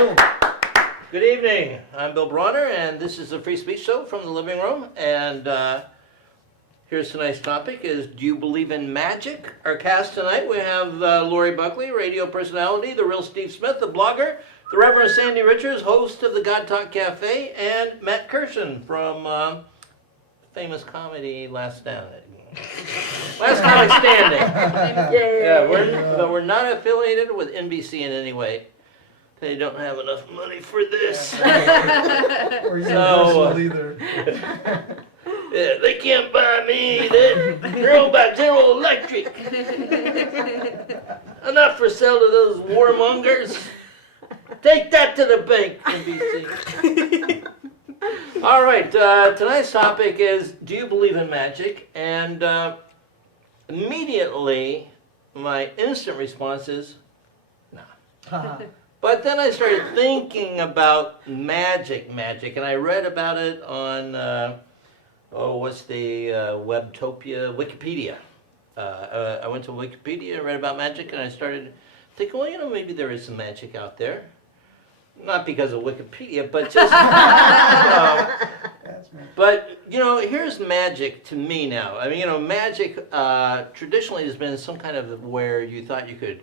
Good evening. I'm Bill Bronner, and this is a free speech show from the living room. And here's tonight's topic: is do you believe in magic? Our cast tonight, we have Laurie Buckley, radio personality, the real Steve Smith, the blogger, the Reverend Sandie Richards, host of the God Talk Cafe, and Matt Kirshen from famous comedy Last Comic Standing. Yeah, but we're not affiliated with NBC in any way. They don't have enough money for this. Or Universal either. Yeah, they can't buy me. They're owned by General Electric. Enough for sale to those warmongers. Take that to the bank, NBC. All right, tonight's topic is, do you believe in magic? And immediately, my instant response is, nah. But then I started thinking about magic, and I read about it on, what's the Webtopia, Wikipedia. I went to Wikipedia, read about magic, and I started thinking, well, maybe there is some magic out there. Not because of Wikipedia, but just, but, here's magic to me now. I mean, magic traditionally has been some kind of where you thought you could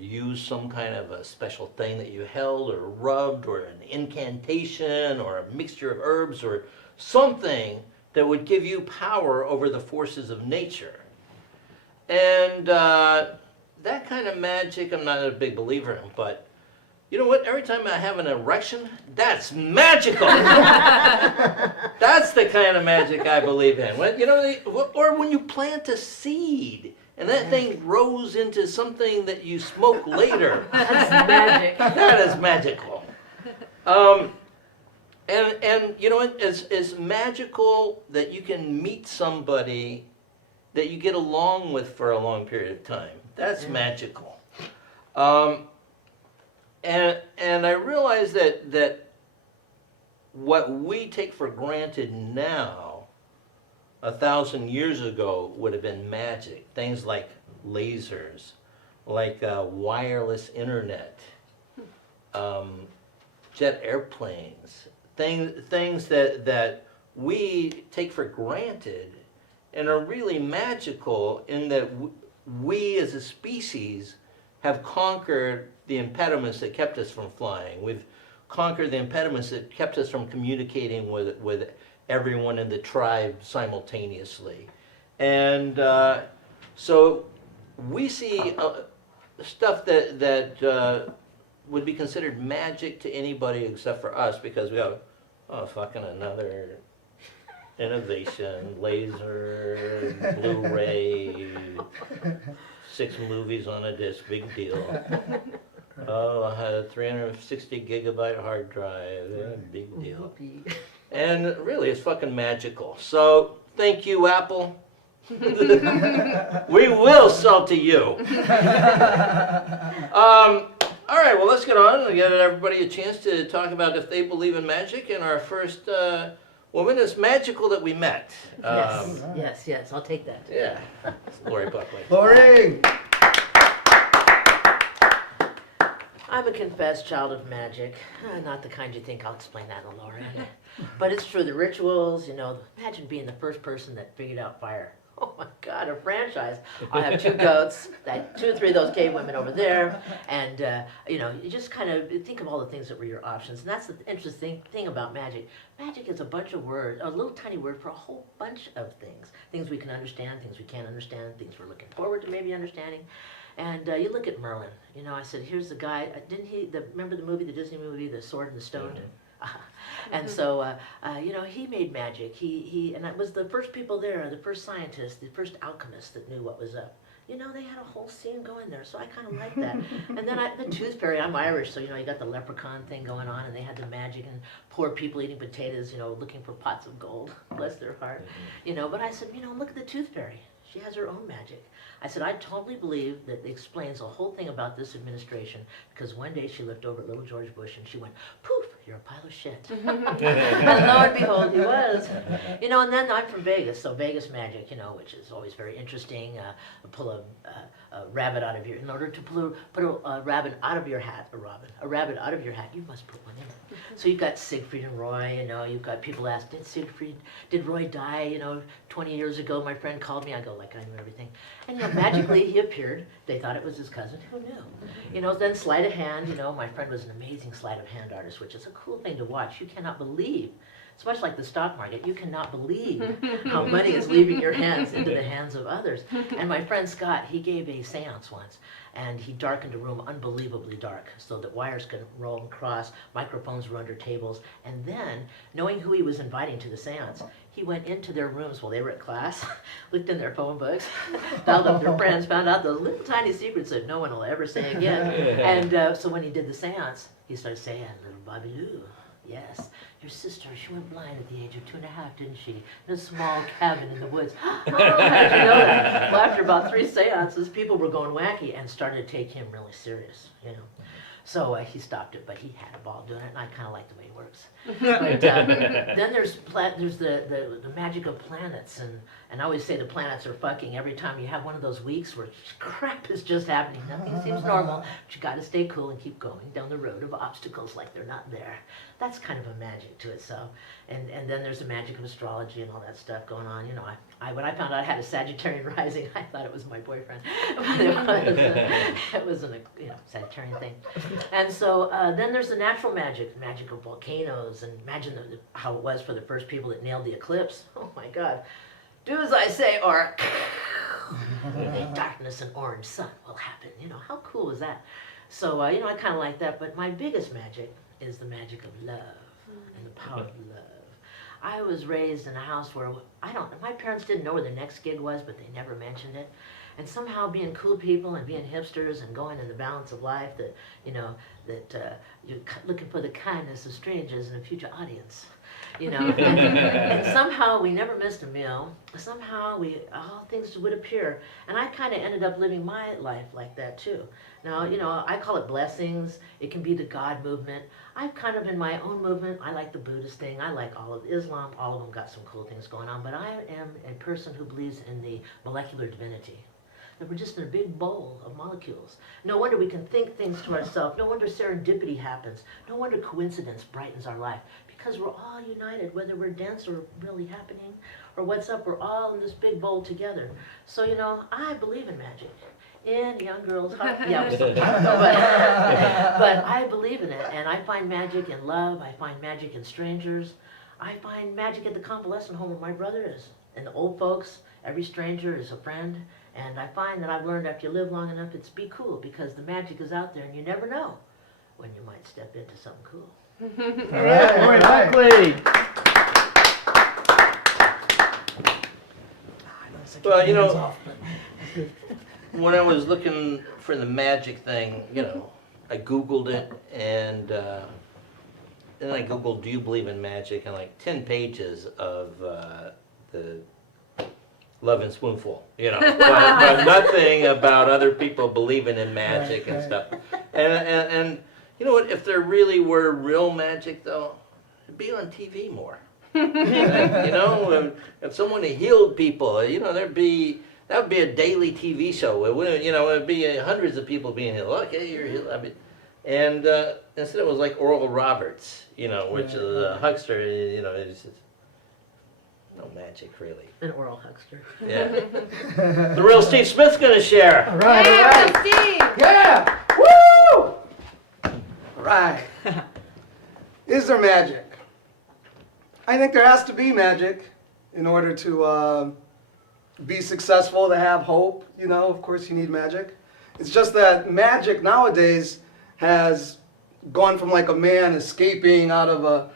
use some kind of a special thing that you held or rubbed, or an incantation or a mixture of herbs or something that would give you power over the forces of nature. And that kind of magic I'm not a big believer in, but you know what? Every time I have an erection, that's magical. That's the kind of magic I believe in. Or when you plant a seed and that thing grows into something that you smoke later. That's magic. That is magical. And it's magical that you can meet somebody that you get along with for a long period of time. That's magical. And I realize that what we take for granted now, 1,000 years ago, would have been magic. Things like lasers, like wireless internet, jet airplanes, things that we take for granted and are really magical in that we as a species have conquered the impediments that kept us from flying. We've conquered the impediments that kept us from communicating with everyone in the tribe simultaneously. And so we see stuff that would be considered magic to anybody except for us, because we have, fucking another innovation, laser, Blu-ray, 6 movies on a disc, big deal. I had a 360 gigabyte hard drive, big deal. And really, it's fucking magical. So, thank you, Apple. We will sell to you. All right, well, let's get on and give everybody a chance to talk about if they believe in magic. And our first woman is magical that we met. Yes, I'll take that. Yeah, Laurie Buckley. Laurie! I'm a confessed child of magic. Not the kind you think. I'll explain that in a little bit. But it's true, the rituals, imagine being the first person that figured out fire. Oh my God, a franchise. I have 2 goats, 2 or 3 of those cave women over there, and you just kind of think of all the things that were your options. And that's the interesting thing about magic. Magic is a bunch of words, a little tiny word for a whole bunch of things. Things we can understand, things we can't understand, things we're looking forward to maybe understanding. And you look at Merlin. I said, here's the guy. Remember the movie, the Disney movie, The Sword and the Stone? Mm-hmm. And so, he made magic. And it was the first people there, the first scientists, the first alchemists that knew what was up. They had a whole scene going there, so I kind of like that. And then the tooth fairy, I'm Irish, so, you got the leprechaun thing going on, and they had the magic, and poor people eating potatoes, looking for pots of gold. Bless their heart. But I said, look at the tooth fairy. She has her own magic. I said, I totally believe that it explains the whole thing about this administration, because one day she looked over at little George Bush and she went, poof, you're a pile of shit. And lo and behold, he was. And then I'm from Vegas, so Vegas magic, which is always very interesting. Pull rabbit out of your, in order to put a rabbit out of your hat, a rabbit out of your hat, you must put one in it. So you've got Siegfried and Roy, you know, you've got people ask, did Roy die, you know, 20 years ago? My friend called me, I go, like I knew everything. And, you know, magically he appeared. They thought it was his cousin, who knew? You know, then sleight of hand, you know, my friend was an amazing sleight of hand artist, which is a cool thing to watch. You cannot believe. It's much like the stock market. You cannot believe how money is leaving your hands into the hands of others. And my friend Scott, he gave a seance once, and he darkened a room unbelievably dark so that wires could roll and cross, microphones were under tables, and then, knowing who he was inviting to the seance, he went into their rooms while they were at class, looked in their phone books, dialed up their friends, found out those little tiny secrets that no one will ever say again. And so when he did the seance, he started saying, little Bobby Lou, yes, your sister, she went blind at the age of 2.5, didn't she? In a small cabin in the woods. How did you know that? Well, after about 3 seances, people were going wacky and started to take him really serious, you know. So he stopped it, but he had a ball doing it, and I kind of like the way he works. But then there's the magic of planets, and I always say the planets are fucking every time you have one of those weeks where crap is just happening. Nothing seems normal, but you got to stay cool and keep going down the road of obstacles like they're not there. That's kind of a magic to it. So, and then there's the magic of astrology and all that stuff going on. You know, when I found out I had a Sagittarian rising, I thought it was my boyfriend. But it wasn't a Sagittarian thing. And so then there's the natural magic of volcanoes, and imagine how it was for the first people that nailed the eclipse. Oh my God. Do as I say, or a darkness and orange sun will happen. You know, how cool is that? So, you know, I kind of like that, but my biggest magic is the magic of love and the power of love. I was raised in a house where, my parents didn't know where the next gig was, but they never mentioned it. And somehow being cool people and being hipsters and going in the balance of life that, you know, that you're looking for the kindness of strangers and a future audience. You know, and somehow we never missed a meal. Somehow all things would appear. And I kind of ended up living my life like that too. Now, you know, I call it blessings. It can be the God movement. I'm kind of in my own movement. I like the Buddhist thing. I like all of Islam. All of them got some cool things going on. But I am a person who believes in the molecular divinity. That we're just in a big bowl of molecules. No wonder we can think things to ourselves. No wonder serendipity happens. No wonder coincidence brightens our life. Because we're all united, whether we're dense or really happening, or what's up, we're all in this big bowl together. So, you know, I believe in magic. In young girls' heart. Yeah, we're still talking about but I believe in it, and I find magic in love. I find magic in strangers. I find magic at the convalescent home where my brother is. And the old folks, every stranger is a friend. And I find that I've learned after you live long enough, it's be cool, because the magic is out there, and you never know when you might step into something cool. All right, Laurie Buckley. Well, you know, when I was looking for the magic thing, you know, I Googled it, and then I Googled, do you believe in magic? And like 10 pages of the Love and Spoonful, you know, but nothing about other people believing in magic and stuff. And you know what, if there really were real magic though, it'd be on TV more. You know, if someone healed people, you know, that would be a daily TV show. It wouldn't, you know, it'd be hundreds of people being healed. Okay, you're healed. I mean, and instead it was like Oral Roberts, you know, which is a huckster. You know, it's just no magic really. An oral huckster. Yeah. The real Steve Smith's gonna share. All right, all right. Steve! Yeah! Woo! All right. Is there magic? I think there has to be magic in order to be successful, to have hope. You know, of course you need magic. It's just that magic nowadays has gone from like a man escaping out of a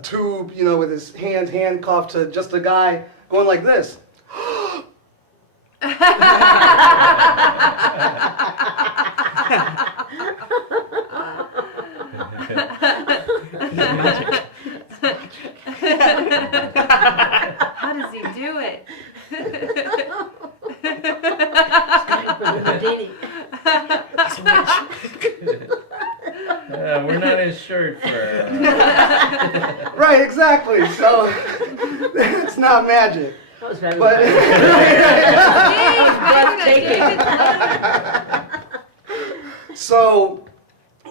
tube, you know, with his hands handcuffed, to just a guy going like this. How does he do it? We're not his shirt for. Right, exactly. So it's not magic. That was fabulous. But So,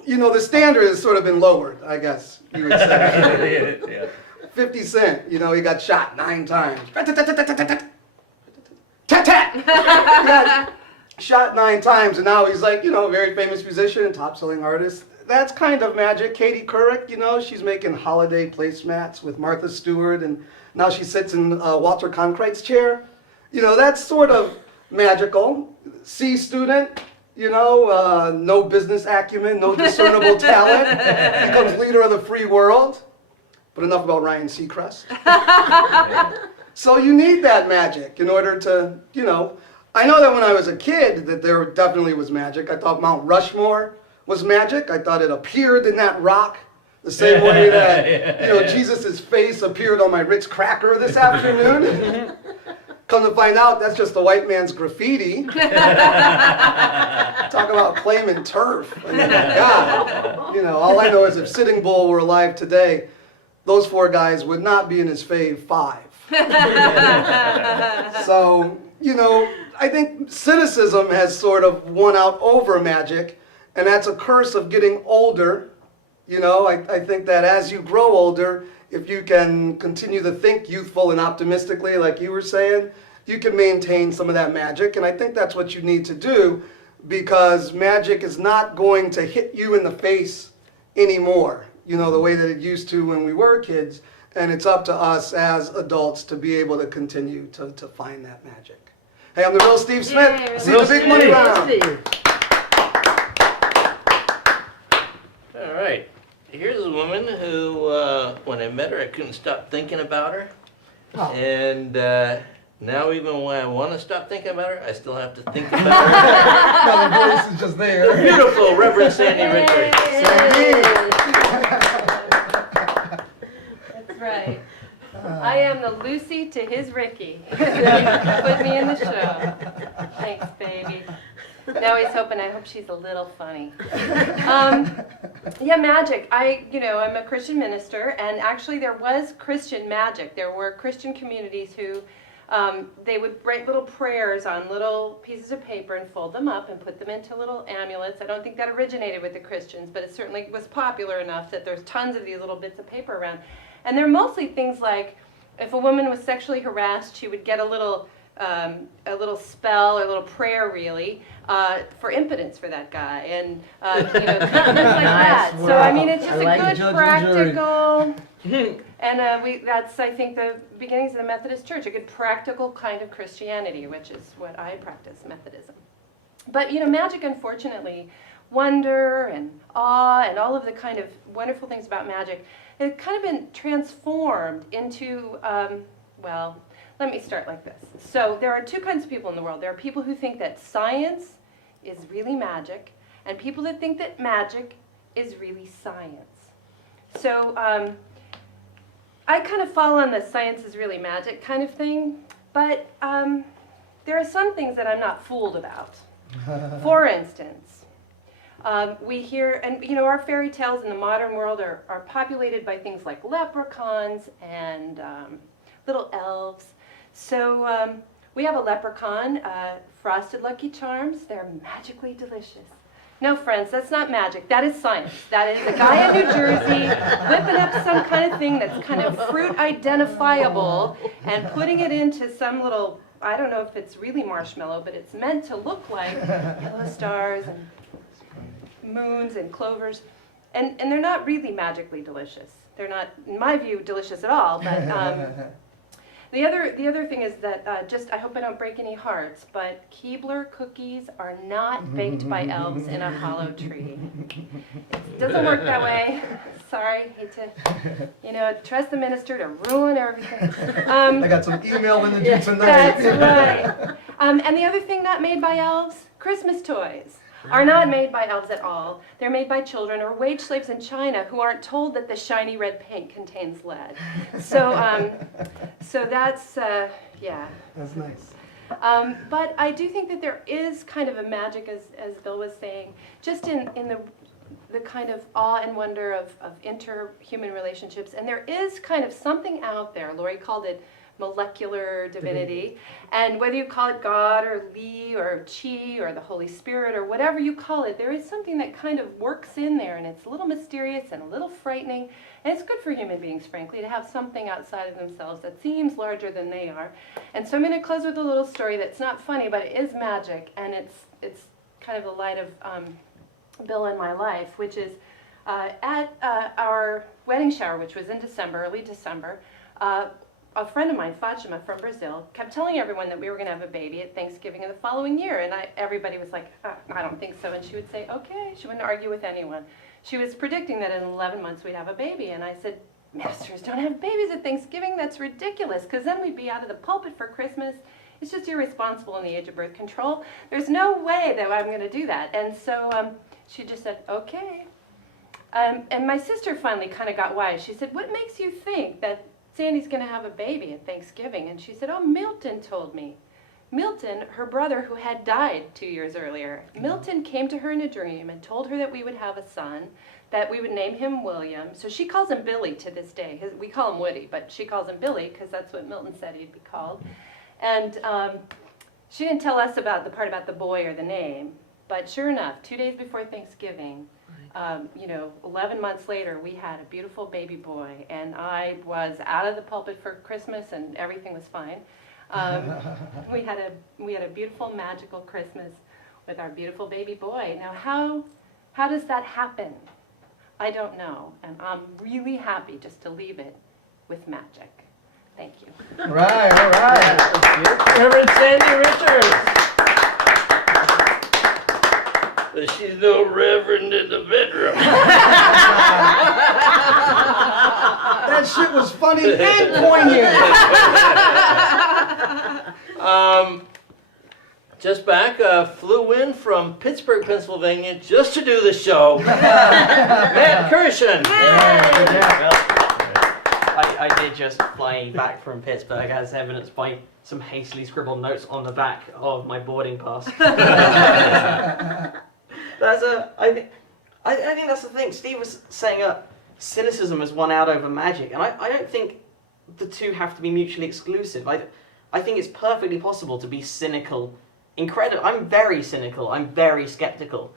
the standard has sort of been lowered, I guess you would say. Yeah. 50 Cent, he got shot 9 times. Tat-tat! He got shot 9 times, and now he's like, a very famous musician and top-selling artist. That's kind of magic. Katie Couric, she's making holiday placemats with Martha Stewart, and now she sits in Walter Cronkite's chair. That's sort of magical. C student, no business acumen, no discernible talent, becomes leader of the free world. But enough about Ryan Seacrest. So you need that magic in order to, I know that when I was a kid that there definitely was magic. I thought Mount Rushmore was magic. I thought it appeared in that rock the same way that, Jesus' face appeared on my Ritz cracker this afternoon. Come to find out, that's just the white man's graffiti. Talk about claiming turf. I mean, God. All I know is if Sitting Bull were alive today, those 4 guys would not be in his fave 5. So, I think cynicism has sort of won out over magic, and that's a curse of getting older. I think that as you grow older, if you can continue to think youthful and optimistically, like you were saying, you can maintain some of that magic, and I think that's what you need to do, because magic is not going to hit you in the face anymore, the way that it used to when we were kids, and it's up to us as adults to be able to continue to find that magic. Hey, I'm the Real Steve Smith. Yay, See the big money round. All right. Here's a woman who, when I met her, I couldn't stop thinking about her. Oh. And now even when I want to stop thinking about her, I still have to think about her. No, the voice is just there. The beautiful Reverend Sandie Richards. That's right. I am the Lucy to his Ricky. Put me in the show. Thanks, baby. Now he's hoping, I hope she's a little funny. Yeah, magic. I'm a Christian minister, and actually there was Christian magic. There were Christian communities who they would write little prayers on little pieces of paper and fold them up and put them into little amulets. I don't think that originated with the Christians, but it certainly was popular enough that there's tons of these little bits of paper around. And they're mostly things like, if a woman was sexually harassed, she would get a little spell or a little prayer, really, for impotence for that guy, and things like that. Wow. So I mean, it's just I like a good judge and practical, and that's I think the beginnings of the Methodist Church, a good practical kind of Christianity, which is what I practice, Methodism. But magic, unfortunately, wonder and awe and all of the kind of wonderful things about magic, it's kind of been transformed into, let me start like this. So there are 2 kinds of people in the world. There are people who think that science is really magic, and people that think that magic is really science. So I kind of fall on the science is really magic kind of thing, but there are some things that I'm not fooled about. For instance, we hear, and our fairy tales in the modern world are populated by things like leprechauns and little elves. So we have a leprechaun, Frosted Lucky Charms. They're magically delicious. No, friends, that's not magic. That is science. That is a guy in New Jersey whipping up some kind of thing that's kind of fruit identifiable and putting it into some little, I don't know if it's really marshmallow, but it's meant to look like yellow stars and moons and clovers. And they're not really magically delicious. They're not, in my view, delicious at all. But the other thing is that, I hope I don't break any hearts, but Keebler cookies are not baked by elves in a hollow tree. It doesn't work that way. Sorry, hate to, trust the minister to ruin everything. I got some email in the juice tonight. That's right. And the other thing not made by elves, Christmas toys are not made by elves at all. They're made by children or wage slaves in China who aren't told that the shiny red paint contains lead. So, so that's, yeah. That's nice. But I do think that there is kind of a magic, as Bill was saying, just in the kind of awe and wonder of interhuman relationships. And there is kind of something out there, Laurie called it molecular divinity. And whether you call it God or Li or Chi or the Holy Spirit or whatever you call it, there is something that kind of works in there, and it's a little mysterious and a little frightening. And it's good for human beings, frankly, to have something outside of themselves that seems larger than they are. And so I'm going to close with a little story that's not funny, but it is magic, and it's kind of the light of Bill in my life, which is at our wedding shower, which was in December, early December. A friend of mine, Fatima from Brazil, kept telling everyone that we were going to have a baby at Thanksgiving of the following year, and everybody was like, I don't think so, and she would say, okay. She wouldn't argue with anyone. She was predicting that in 11 months we'd have a baby, and I said, ministers don't have babies at Thanksgiving? That's ridiculous, because then we'd be out of the pulpit for Christmas. It's just irresponsible in the age of birth control. There's no way that I'm going to do that. And so she just said, okay. And my sister finally kind of got wise. She said, what makes you think that Sandie's going to have a baby at Thanksgiving? And she said, oh, Milton told me. Milton, her brother who had died 2 years earlier, Milton came to her in a dream and told her that we would have a son, that we would name him William. So she calls him Billy to this day. We call him Woody, but she calls him Billy because that's what Milton said he'd be called. And she didn't tell us about the part about the boy or the name, but sure enough, 2 days before Thanksgiving, 11 months later, we had a beautiful baby boy, and I was out of the pulpit for Christmas, and everything was fine. We had a beautiful, magical Christmas with our beautiful baby boy. Now, how does that happen? I don't know, and I'm really happy just to leave it with magic. Thank you. All right. Reverend Sandie Richards. But she's no reverend in the bedroom. That shit was funny and poignant. Just back, flew in from Pittsburgh, Pennsylvania, just to do the show. Matt Kirshen. I did just fly back from Pittsburgh, as evidenced by some hastily scribbled notes on the back of my boarding pass. I think that's the thing. Steve was saying cynicism has won out over magic, and I don't think the two have to be mutually exclusive. I think it's perfectly possible to be cynical. I'm very cynical, I'm very skeptical,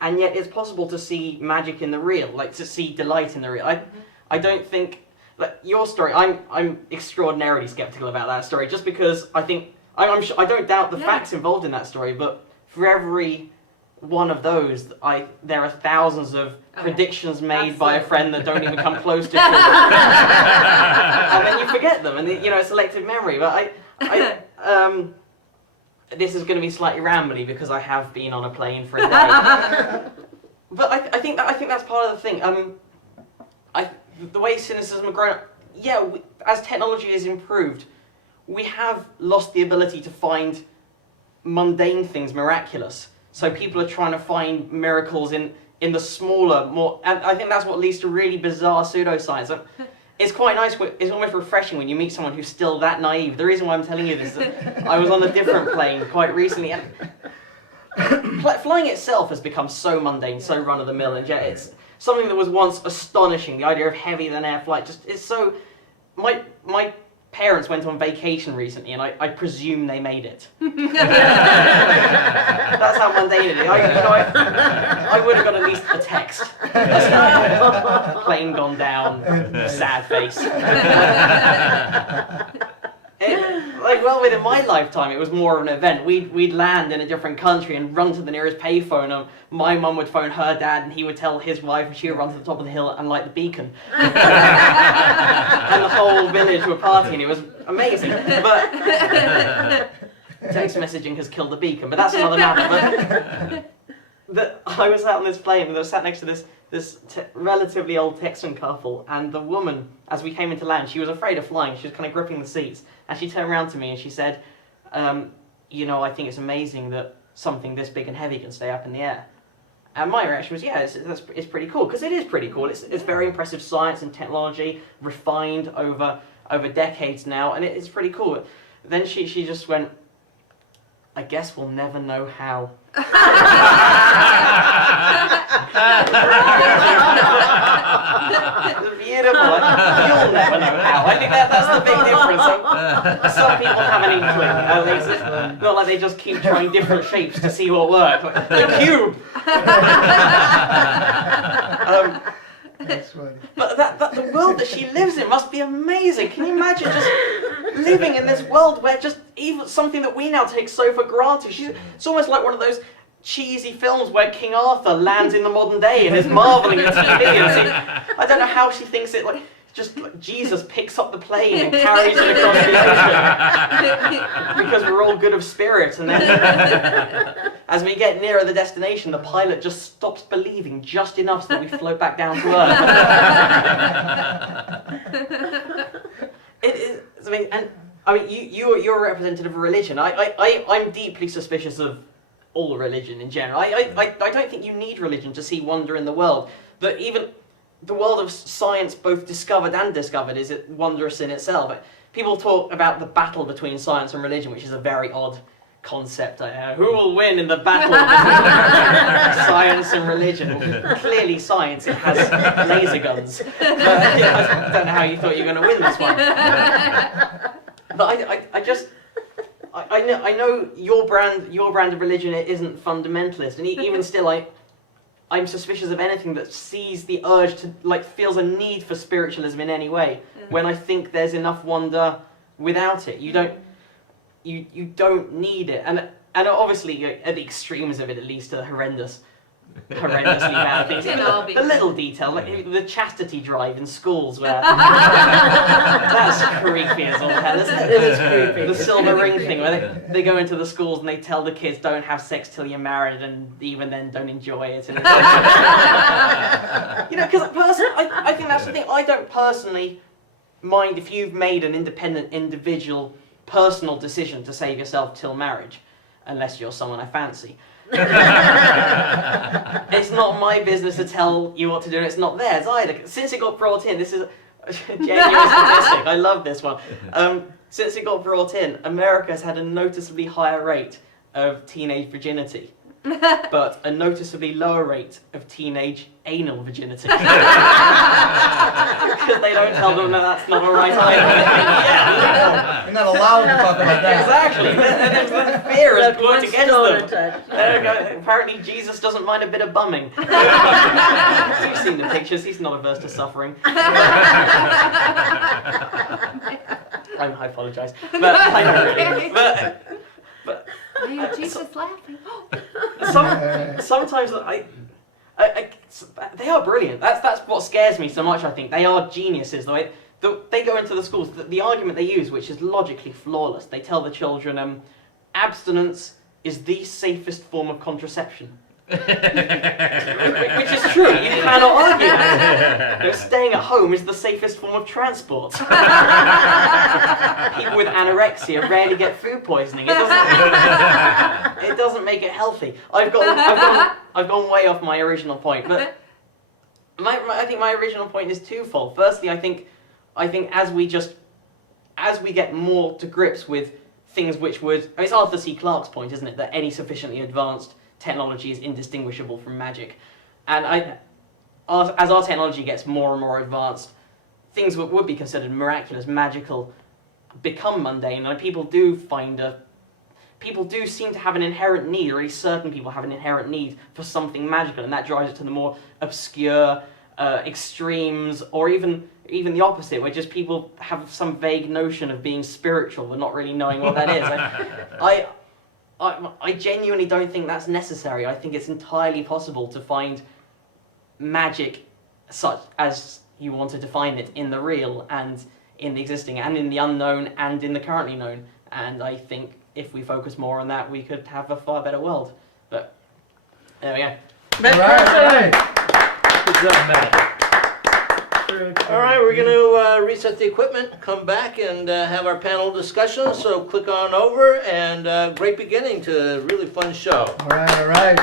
and yet it's possible to see magic in the real, like to see delight in the real. I don't think, like your story, I'm extraordinarily skeptical about that story, just because I think, I don't doubt the facts involved in that story, but for every one of those, there are thousands of predictions made by a friend that don't even come close to it. And then you forget them, and selective memory, but this is going to be slightly rambly because I have been on a plane for a day. But I think that's part of the thing. The way cynicism has grown up, as technology has improved, we have lost the ability to find mundane things miraculous. So people are trying to find miracles in the smaller, more, and I think that's what leads to really bizarre pseudoscience. It's quite nice, it's almost refreshing when you meet someone who's still that naive. The reason why I'm telling you this is that I was on a different plane quite recently, and flying itself has become so mundane, so run-of-the-mill, and yet it's something that was once astonishing. The idea of heavier-than-air flight, it's so... My parents went on vacation recently, and I presume they made it. That's how mundane it is. I would have got at least a text. Plane gone down, sad face. Within my lifetime, it was more of an event. We'd land in a different country and run to the nearest payphone, and my mum would phone her dad, and he would tell his wife, and she would run to the top of the hill and light the beacon. And the whole village were partying. It was amazing. But text messaging has killed the beacon, but that's another matter. But I was out on this plane, and I was sat next to this relatively old Texan couple, and the woman, as we came into land, she was afraid of flying. She was kind of gripping the seats, and she turned around to me and she said, I think it's amazing that something this big and heavy can stay up in the air. And my reaction was, it's pretty cool, because it is pretty cool. It's very impressive science and technology, refined over decades now, and it's pretty cool. Then she just went, I guess we'll never know how. It was beautiful. You'll never know how. I think that's the big difference. Some people have an inkling, at least. It's not like they just keep trying different shapes to see what works. Like, the cube! That's funny. But the world that she lives in must be amazing. Can you imagine just living in this world where just even something that we now take so for granted? It's almost like one of those cheesy films where King Arthur lands in the modern day and is marveling at TV. And I don't know how she thinks it, like, just like Jesus picks up the plane and carries it across the ocean. Because we're all good of spirit. And then as we get nearer the destination, the pilot just stops believing just enough so that we float back down to Earth. It is, you're a representative of religion. I'm deeply suspicious of all religion in general. I don't think you need religion to see wonder in the world. That even the world of science, both discovered and discovered, is wondrous in itself. People talk about the battle between science and religion, which is a very odd concept. Who will win in the battle between science and religion? Well, clearly science, it has laser guns. But, I don't know how you thought you were going to win this one. But I know your brand of religion isn't fundamentalist, and even still, I'm suspicious of anything that sees the urge to, feels a need for spiritualism in any way. When I think there's enough wonder without it, you don't need it, and obviously at the extremes of it, it leads to horrendously bad things. The little detail, like the chastity drive in schools, where that's creepy as all hell, isn't it? It is creepy. The silver ring thing, where they go into the schools and they tell the kids don't have sex till you're married, and even then don't enjoy it. And because personally, I think that's the thing. I don't personally mind if you've made an independent, individual, personal decision to save yourself till marriage, unless you're someone I fancy. It's not my business to tell you what to do, and it's not theirs either. Since it got brought in, this is a genuine statistic, I love this one. Since it got brought in, America has had a noticeably higher rate of teenage virginity, but a noticeably lower rate of teenage anal virginity. Because they don't tell them that that's not alright either. You're not allowed to talk about that. Exactly. The fear is One put against stone them. untouched. Apparently Jesus doesn't mind a bit of bumming. You've seen the pictures, he's not averse to suffering. I apologise. But I don't really. But Jesus laughing. sometimes they are brilliant. That's what scares me so much. I think they are geniuses. They go into the schools. The argument they use, which is logically flawless, they tell the children, abstinence is the safest form of contraception. Which is true. You cannot argue that. Staying at home is the safest form of transport. People with anorexia rarely get food poisoning. It doesn't make it healthy. I've gone way off my original point, but I think my original point is twofold. Firstly, I think as we get more to grips with things which it's Arthur C. Clarke's point, isn't it, that any sufficiently advanced technology is indistinguishable from magic, and as our technology gets more and more advanced, things that would be considered miraculous, magical, become mundane, and people do seem to have an inherent need, or at least certain people have an inherent need for something magical, and that drives it to the more obscure extremes, or even the opposite, where just people have some vague notion of being spiritual but not really knowing what that is. I genuinely don't think that's necessary. I think it's entirely possible to find magic such as you want to define it in the real and in the existing and in the unknown and in the currently known. And I think if we focus more on that, we could have a far better world. But there we go. All right. Good job, Matt. All right, we're going to reset the equipment, come back and have our panel discussion. So click on over, and great beginning to a really fun show. All right.